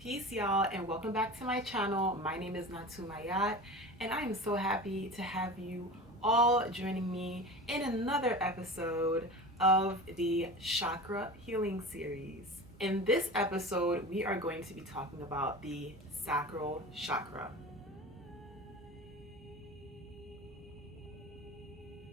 Peace, y'all, and welcome back to my channel. My name is Natou, and I am so happy to have you all joining me in another episode of the Chakra Healing series. In this episode, we are going to be talking about the Sacral Chakra.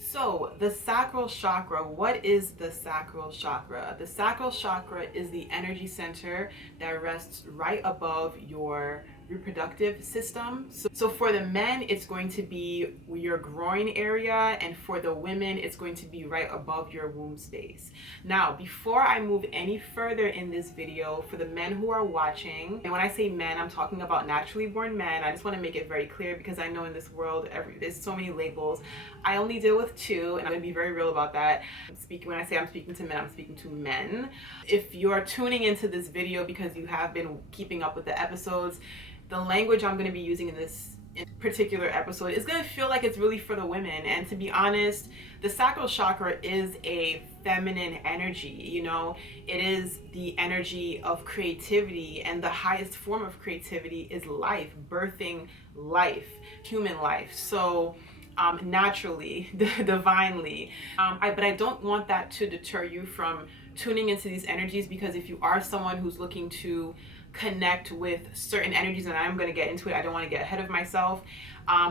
So, the sacral chakra, what is the sacral chakra? The sacral chakra is the energy center that rests right above your reproductive system. So for the men, it's going to be your groin area, and for the women, it's going to be right above your womb space. Now, before I move any further in this video, for the men who are watching, and when I say men, I'm talking about naturally born men. I just want to make it very clear because I know in this world, there's so many labels. I only deal with two, and I'm going to be very real about that. When I say I'm speaking to men, I'm speaking to men. If you're tuning into this video because you have been keeping up with the episodes, the language I'm going to be using in this particular episode is going to feel like it's really for the women. And to be honest, the sacral chakra is a feminine energy. You know, it is the energy of creativity, and the highest form of creativity is life, birthing life, human life. So naturally, divinely. But I don't want that to deter you from tuning into these energies, because if you are someone who's looking to connect with certain energies, and I'm going to get into it, I don't want to get ahead of myself.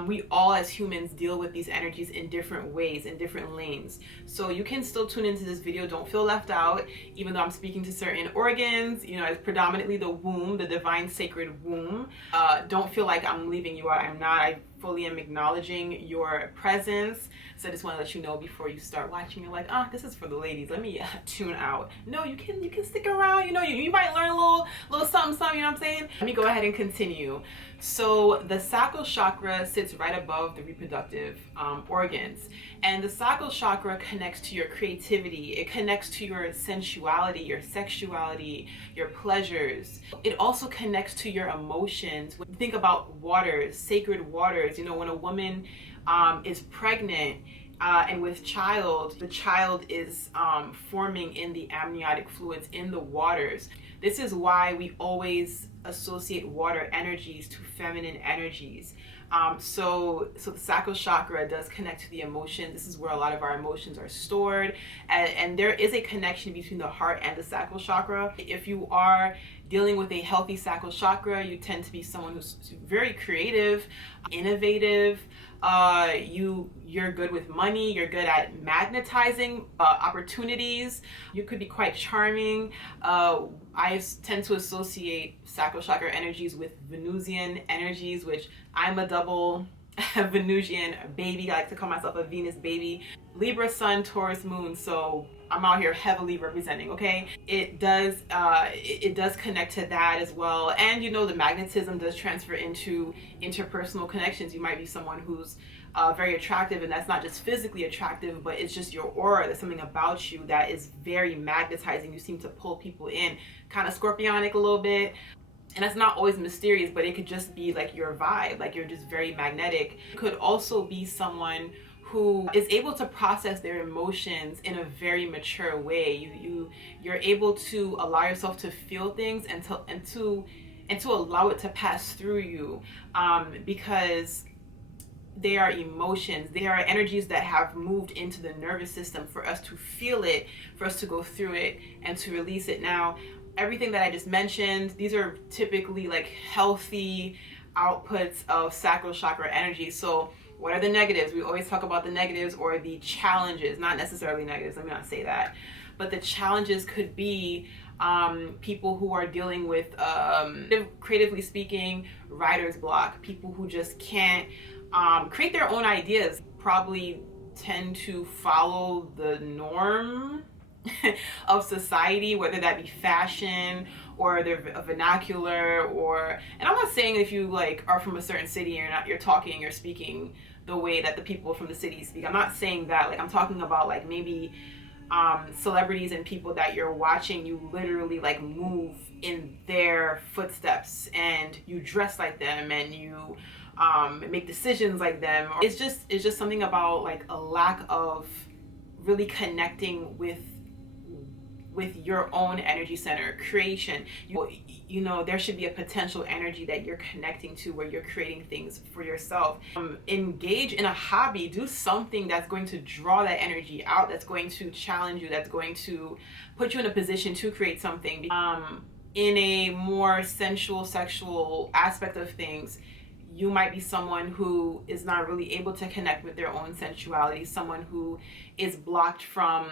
We all as humans deal with these energies in different ways, in different lanes. So you can still tune into this video. Don't feel left out, even though I'm speaking to certain organs, you know, as predominantly the womb, the divine sacred womb. Don't feel like I'm leaving you out. I'm not. I fully am acknowledging your presence. So I just want to let you know before you start watching, you're like, this is for the ladies, let me tune out. No, you can stick around. You know, you might learn a little something, you know what I'm saying? Let me go ahead and continue. So the sacral chakra sits right above the reproductive organs, and the sacral chakra connects to your creativity. It connects to your sensuality, your sexuality, your pleasures. It also connects to your emotions. When you think about waters, sacred waters, you know, when a woman is pregnant and with child, the child is forming in the amniotic fluids, in the waters. This is why we always associate water energies to feminine energies. So the sacral chakra does connect to the emotions. This is where a lot of our emotions are stored, and there is a connection between the heart and the sacral chakra. If you are dealing with a healthy sacral chakra, you tend to be someone who's very creative, innovative. You're good with money. You're good at magnetizing opportunities. You could be quite charming. I tend to associate sacral chakra energies with Venusian energies, which I'm a double Venusian baby. I like to call myself a Venus baby. Libra sun, Taurus moon, so I'm out here heavily representing, okay? It does connect to that as well. And you know, the magnetism does transfer into interpersonal connections. You might be someone who's very attractive, and that's not just physically attractive, but it's just your aura. There's something about you that is very magnetizing. You seem to pull people in, kind of scorpionic a little bit. And that's not always mysterious, but it could just be like your vibe, like you're just very magnetic. It could also be someone who is able to process their emotions in a very mature way. You're able to allow yourself to feel things and to allow it to pass through you, because they are emotions. They are energies that have moved into the nervous system for us to feel it, for us to go through it and to release it. Now, everything that I just mentioned, these are typically like healthy outputs of sacral chakra energy. So what are the negatives? We always talk about the negatives or the challenges, not necessarily negatives, let me not say that. But the challenges could be people who are dealing with, creatively speaking, writer's block, people who just can't create their own ideas, probably tend to follow the norm of society, whether that be fashion or their vernacular, and I'm not saying if you like are from a certain city and you're talking, you're speaking the way that the people from the city speak. I'm not saying that. Like, I'm talking about like maybe celebrities and people that you're watching, you literally like move in their footsteps and you dress like them and you make decisions like them. It's just something about like a lack of really connecting with with your own energy center creation. You know, there should be a potential energy that you're connecting to where you're creating things for yourself. Engage in a hobby, do something that's going to draw that energy out, that's going to challenge you, that's going to put you in a position to create something. In a more sensual, sexual aspect of things, you might be someone who is not really able to connect with their own sensuality, someone who is blocked from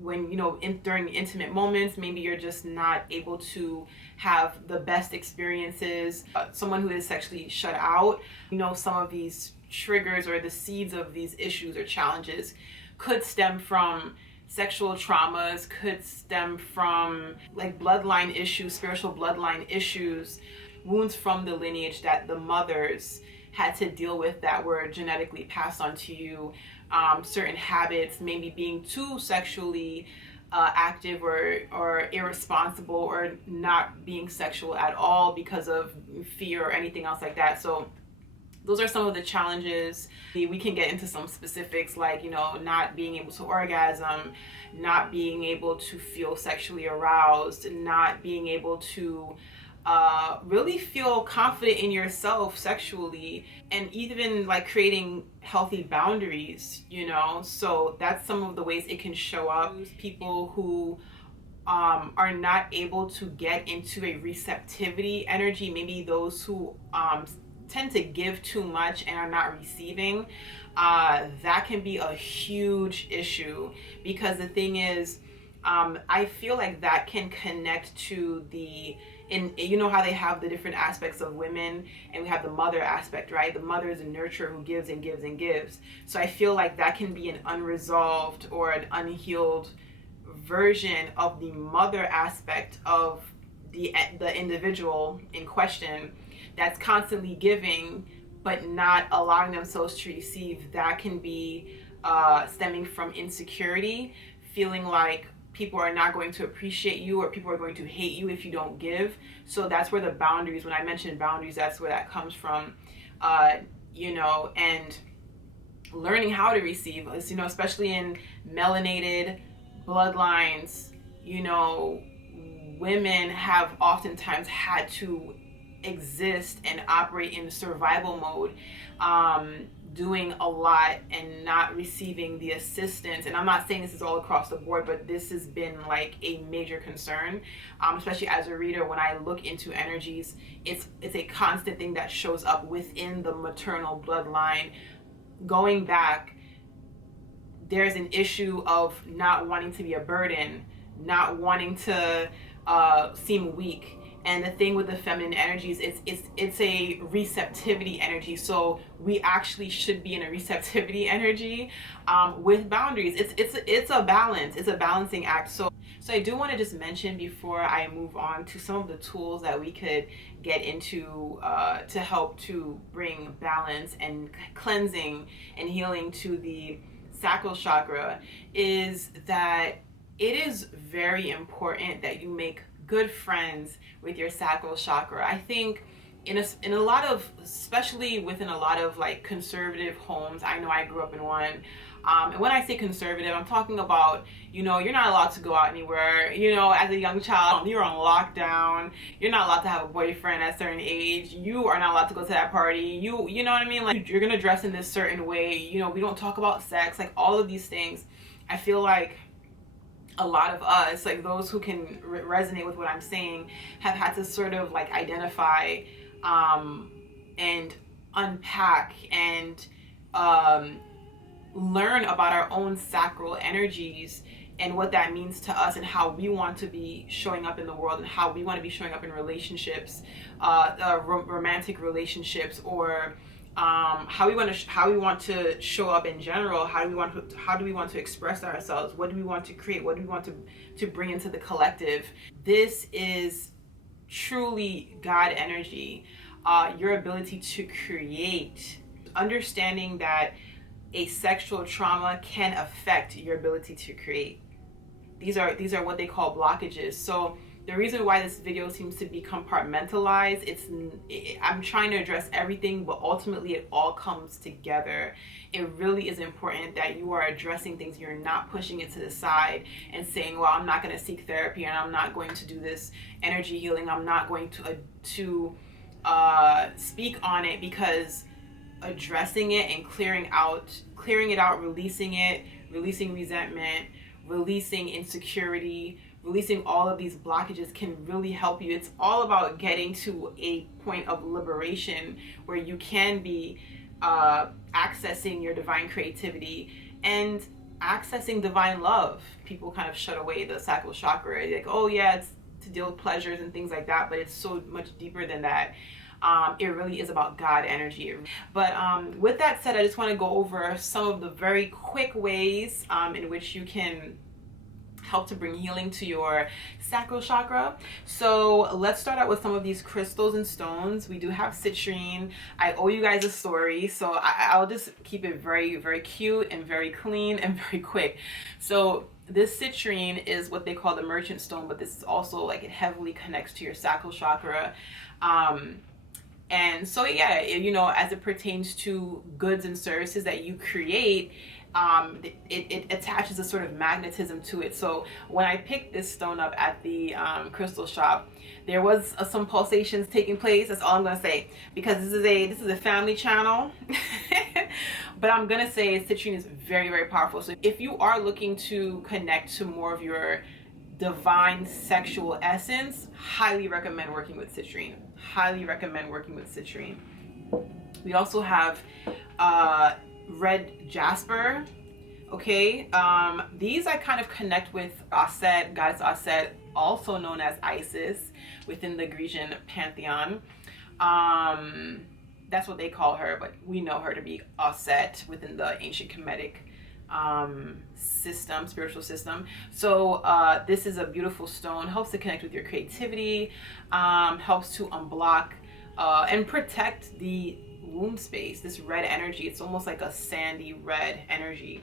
when, you know, during intimate moments, maybe you're just not able to have the best experiences, someone who is sexually shut out. You know, some of these triggers or the seeds of these issues or challenges could stem from sexual traumas, could stem from like bloodline issues, spiritual bloodline issues, wounds from the lineage that the mothers had to deal with that were genetically passed on to you, certain habits, maybe being too sexually active or irresponsible, or not being sexual at all because of fear or anything else like that. So those are some of the challenges. We can get into some specifics like, you know, not being able to orgasm, not being able to feel sexually aroused, not being able to really feel confident in yourself sexually, and even like creating healthy boundaries, you know. So that's some of the ways it can show up. People who are not able to get into a receptivity energy, maybe those who tend to give too much and are not receiving, that can be a huge issue, because the thing is, I feel like that can connect to you know how they have the different aspects of women, and we have the mother aspect, right? The mother is a nurturer who gives and gives and gives. So I feel like that can be an unresolved or an unhealed version of the mother aspect of the individual in question that's constantly giving but not allowing themselves to receive. That can be stemming from insecurity, feeling like people are not going to appreciate you, or people are going to hate you if you don't give. So that's where the boundaries, when I mention boundaries, that's where that comes from, you know, and learning how to receive, you know, especially in melanated bloodlines, you know, women have oftentimes had to exist and operate in survival mode, doing a lot and not receiving the assistance. And I'm not saying this is all across the board, but this has been like a major concern, especially as a reader. When I look into energies, it's a constant thing that shows up within the maternal bloodline. Going back, there's an issue of not wanting to be a burden, not wanting to seem weak. And the thing with the feminine energies, it's a receptivity energy. So we actually should be in a receptivity energy with boundaries. It's a balance. It's a balancing act. So I do want to just mention, before I move on, to some of the tools that we could get into to help to bring balance and cleansing and healing to the sacral chakra, is that it is very important that you make good friends with your sacral chakra. I think in a lot of, especially within a lot of like conservative homes, I know I grew up in one, and when I say conservative, I'm talking about, you know, you're not allowed to go out anywhere. You know, as a young child, you're on lockdown. You're not allowed to have a boyfriend at a certain age. You are not allowed to go to that party. You know what I mean? Like, you're gonna dress in this certain way. You know, we don't talk about sex, like all of these things. I feel like a lot of us, like those who can resonate with what I'm saying, have had to sort of like identify and unpack and learn about our own sacral energies and what that means to us, and how we want to be showing up in the world, and how we want to be showing up in relationships, romantic relationships, or how we want to show up in general. How do we want to express ourselves? What do we want to create? What do we want to bring into the collective? This is truly God energy. Your ability to create, understanding that a sexual trauma can affect your ability to create. These are what they call blockages. So the reason why this video seems to be compartmentalized, I'm trying to address everything, but ultimately it all comes together. It really is important that you are addressing things. You're not pushing it to the side and saying, well, I'm not going to seek therapy, and I'm not going to do this energy healing, I'm not going to speak on it, because addressing it and clearing it out, releasing resentment, releasing insecurity, releasing all of these blockages can really help you. It's all about getting to a point of liberation where you can be accessing your divine creativity and accessing divine love. People kind of shut away the sacral chakra. Like, oh yeah, it's to deal with pleasures and things like that, but it's so much deeper than that. It really is about God energy. But with that said, I just want to go over some of the very quick ways in which you can help to bring healing to your sacral chakra. So let's start out with some of these crystals and stones. We do have citrine. I owe you guys a story, so I'll just keep it very, very cute and very clean and very quick. So this citrine is what they call the merchant stone, but this is also like it heavily connects to your sacral chakra. And so, yeah, you know, as it pertains to goods and services that you create, it attaches a sort of magnetism to it. So when I picked this stone up at the crystal shop, there was some pulsations taking place. That's all I'm gonna say, because this is a family channel. But I'm gonna say citrine is very, very powerful. So if you are looking to connect to more of your divine sexual essence, highly recommend working with citrine. Highly recommend working with citrine. We also have red jasper. Okay, these I kind of connect with Aset, goddess Aset, also known as Isis within the Grecian pantheon. That's what they call her, but we know her to be Aset within the ancient Kemetic spiritual system. So this is a beautiful stone, helps to connect with your creativity, helps to unblock and protect the womb space. This red energy, it's almost like a sandy red energy.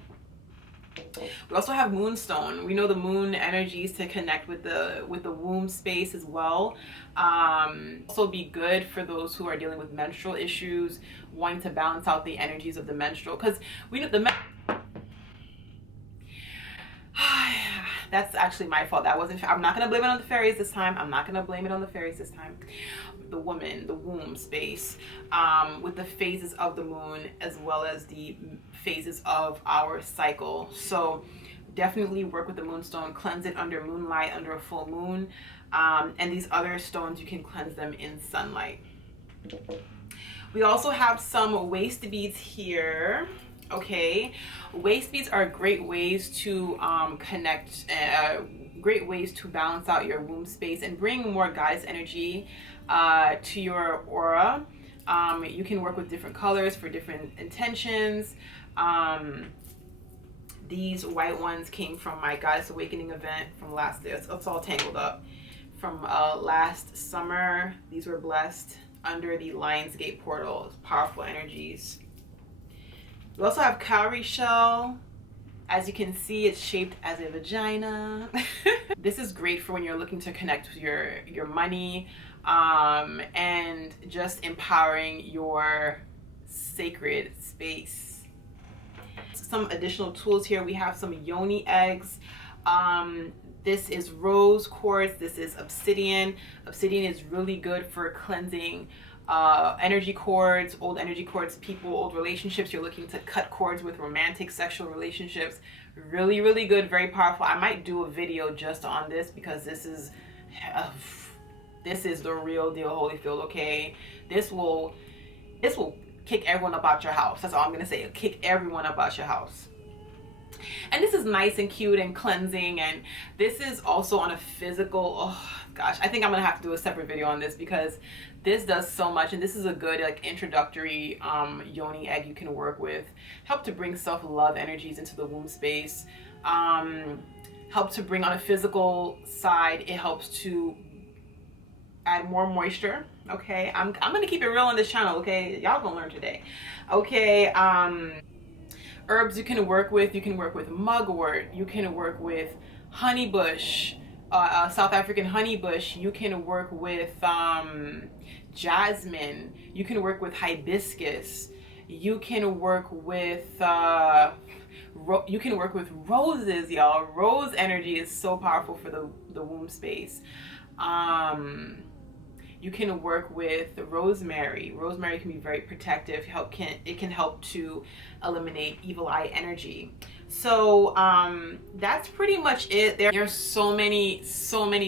We also have moonstone. We know the moon energies to connect with the womb space as well. Also be good for those who are dealing with menstrual issues, wanting to balance out the energies of the menstrual, because we know that's actually my fault. I'm not gonna blame it on the fairies this time. The woman, the womb space, with the phases of the moon as well as the phases of our cycle. So definitely work with the moonstone, cleanse it under moonlight, under a full moon. And these other stones, you can cleanse them in sunlight. We also have some waist beads here. Okay, waist beads are great ways to connect, great ways to balance out your womb space and bring more goddess energy to your aura. You can work with different colors for different intentions. These white ones came from my Goddess Awakening event from last year. It's all tangled up from last summer. These were blessed under the Lionsgate portal. Powerful energies. We also have cowrie shell. As you can see, it's shaped as a vagina. This is great for when you're looking to connect with your money, and just empowering your sacred space. Some additional tools here. We have some yoni eggs. This is rose quartz. This is obsidian. Obsidian is really good for cleansing energy cords, old energy cords, people, old relationships. You're looking to cut cords with romantic sexual relationships. Really, really good, very powerful. I might do a video just on this, because this is the real deal, Holyfield. Okay, this will kick everyone up out your house. That's all I'm gonna say. It'll kick everyone up out your house. And this is nice and cute and cleansing, and this is also on a physical, oh gosh, I think I'm gonna have to do a separate video on this, because this does so much. And this is a good like introductory yoni egg you can work with. Help to bring self-love energies into the womb space. Help to bring on a physical side. It helps to add more moisture. Okay, I'm gonna keep it real on this channel. Okay, y'all gonna learn today. Okay, herbs you can work with. You can work with mugwort. You can work with honeybush, South African honeybush. You can work with jasmine. You can work with hibiscus. You can work with roses, y'all. Rose energy is so powerful for the womb space. You can work with rosemary. Rosemary can be very protective. It can help to eliminate evil eye energy. So that's pretty much it. There's so many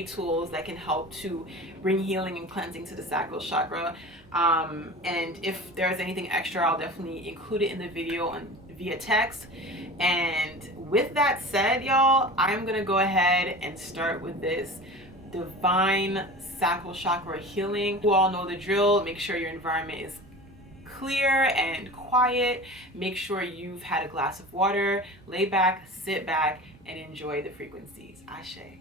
tools that can help to bring healing and cleansing to the sacral chakra. And if there's anything extra, I'll definitely include it in the video via text. And with that said, y'all, I'm gonna go ahead and start with this divine sacral chakra healing. You all know the drill. Make sure your environment is clear and quiet. Make sure you've had a glass of water. Lay back, sit back, and enjoy the frequencies. Ashe.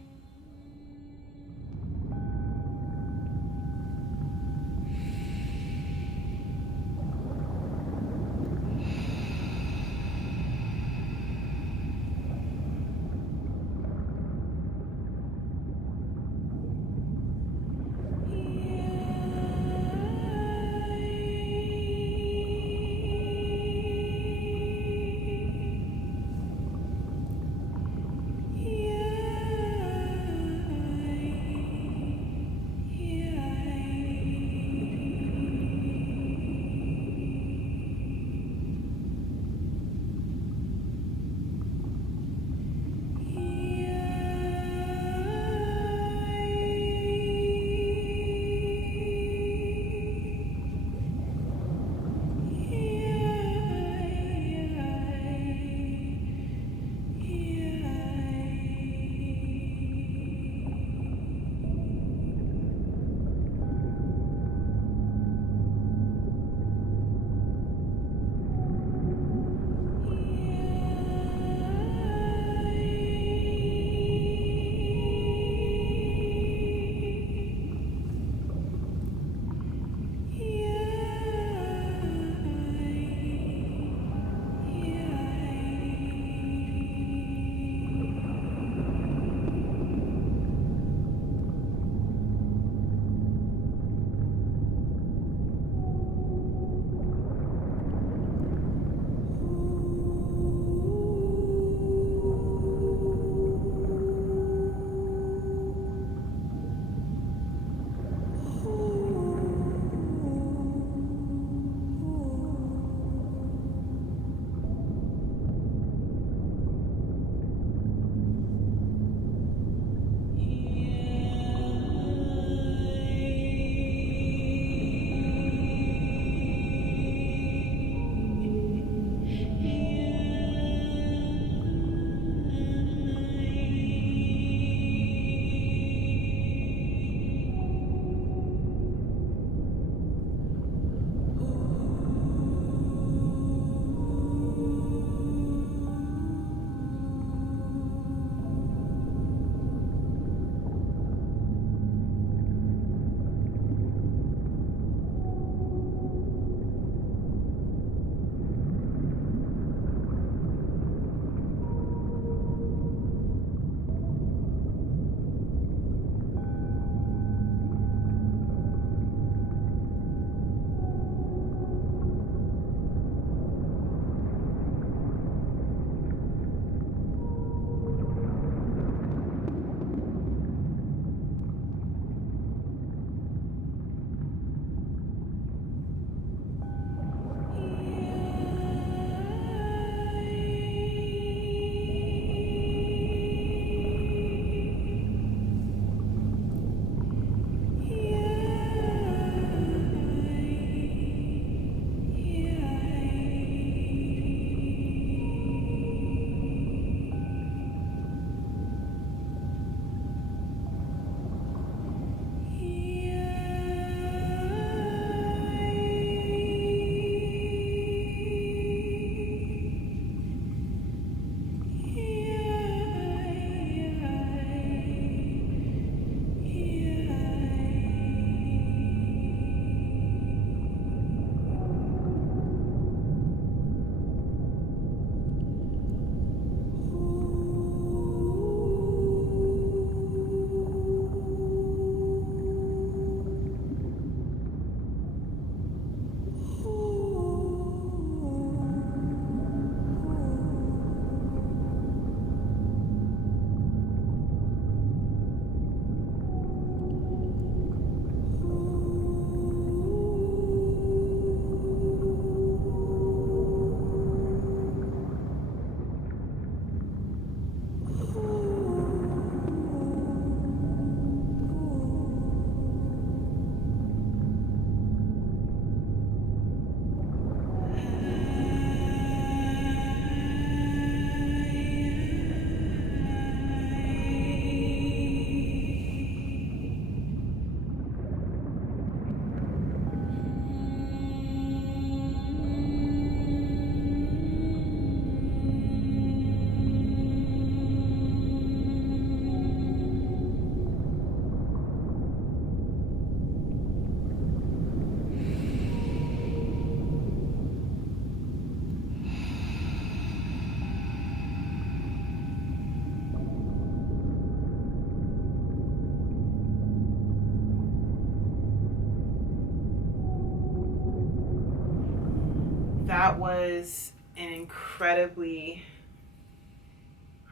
that was an incredibly,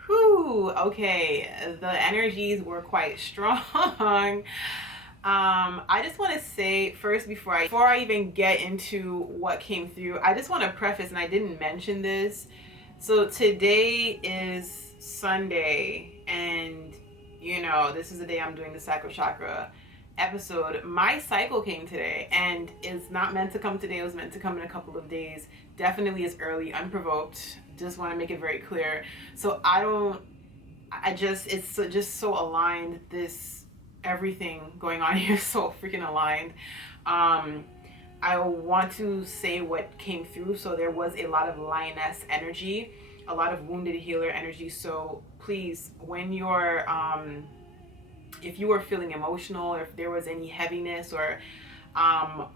whew, okay, the energies were quite strong. I just want to say first, before I even get into what came through, I just want to preface, and I didn't mention this. So today is Sunday, and you know, this is the day I'm doing the Sacral Chakra episode. My cycle came today, and it's not meant to come today. It was meant to come in a couple of days. Definitely is early, unprovoked. Just want to make it very clear. So it's just so aligned. Everything going on here is so freaking aligned. I want to say what came through. So there was a lot of lioness energy, a lot of wounded healer energy. So please, when you're if you were feeling emotional, or if there was any heaviness or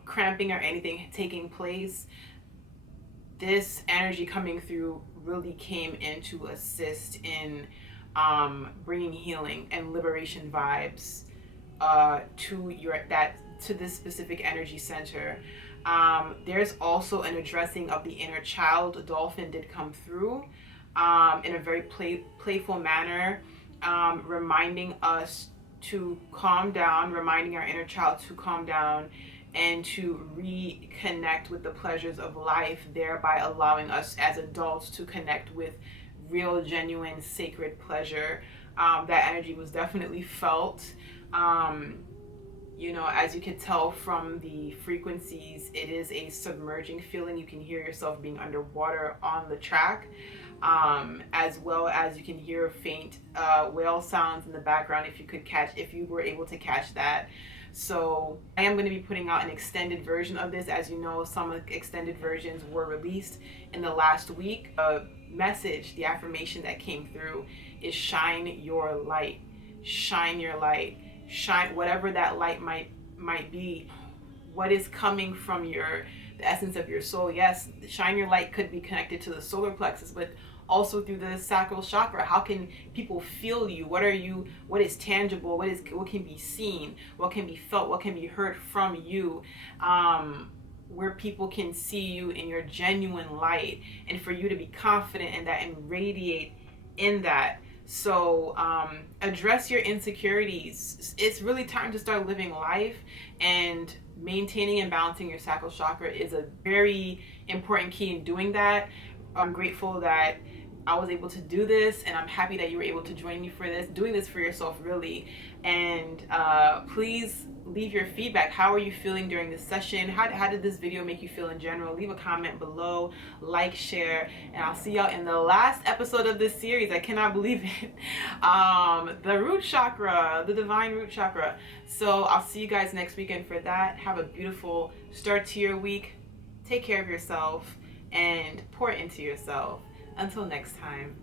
cramping or anything taking place, this energy coming through really came in to assist in bringing healing and liberation vibes to this specific energy center. There's also an addressing of the inner child. Dolphin did come through in a very playful manner, reminding us to calm down, reminding our inner child to calm down and to reconnect with the pleasures of life, thereby allowing us as adults to connect with real, genuine, sacred pleasure. That energy was definitely felt. You know, as you can tell from the frequencies, it is a submerging feeling. You can hear yourself being underwater on the track, as well as you can hear faint whale sounds in the background if you were able to catch that. So I am going to be putting out an extended version of this. As you know, some of the extended versions were released in the last week. The message, the affirmation that came through is shine your light. Shine your light. Shine whatever that light might be. What is coming from the essence of your soul. Yes, shine your light could be connected to the solar plexus, but also through the sacral chakra. How can people feel you? What is tangible? What can be seen? What can be felt? What can be heard from you? Where people can see you in your genuine light, and for you to be confident in that and radiate in that. So address your insecurities. It's really time to start living life, and maintaining and balancing your sacral chakra is a very important key in doing that. I'm grateful that I was able to do this, and I'm happy that you were able to join me for this, doing this for yourself, really. And please leave your feedback. How are you feeling during this session? How did this video make you feel in general? Leave a comment below, like, share, and I'll see y'all in the last episode of this series. I cannot believe it. The root chakra, the divine root chakra. So I'll see you guys next weekend for that. Have a beautiful start to your week. Take care of yourself and pour into yourself. Until next time.